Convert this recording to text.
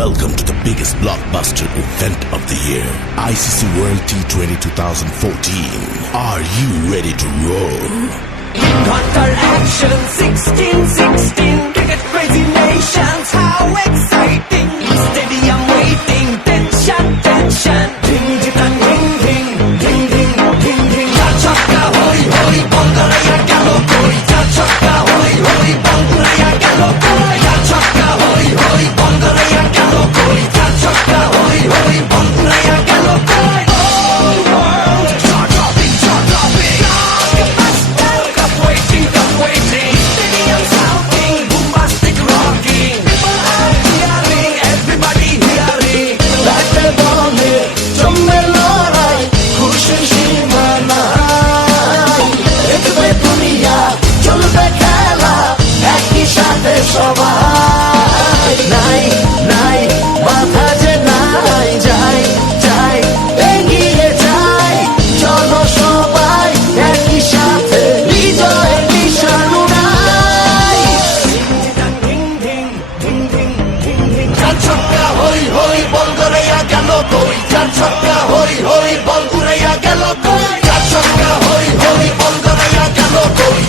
Welcome to the biggest blockbuster event of the year, ICC World T20 2014. Are you ready to roll? Counter action 16-16, cricket crazy nations, how exciting! Stadium waiting, tension, tension. Ding ding ding ding ding ding ding ding. Cha chakka hoi hoi, Bangalaya gelo koi. Cha chakka hoi hoi, Bangalaya gelo koi. Cha chakka hoi hoi, Bangalaya gelo koi. Cha chakka hoi hoi, Bangalaya gelo koi. All world, jaw dropping, jaw dropping. Cup waiting, cup waiting. Stadium shouting, bombastic rocking. People are hearing, everybody hearing. Batte bole, জমবে লড়াই, খুশির সীমা নাই। দেখবে দুনিয়া, চলবে খেলা, একই সাথে সবাই। নাই নাই বাধা যে নাই, যাই যাই এগিয়ে যাই। চলো সবাই একই সাথে, বিজয়ের নিশান উড়াই। চার ছক্কা হই হই, বল গড়াইয়া গেল কই। চার ছক্কা হই হই, বল উড়াইয়া গেল কই। চার ছক্কা হই হই, বল গড়াইয়া গেল কই।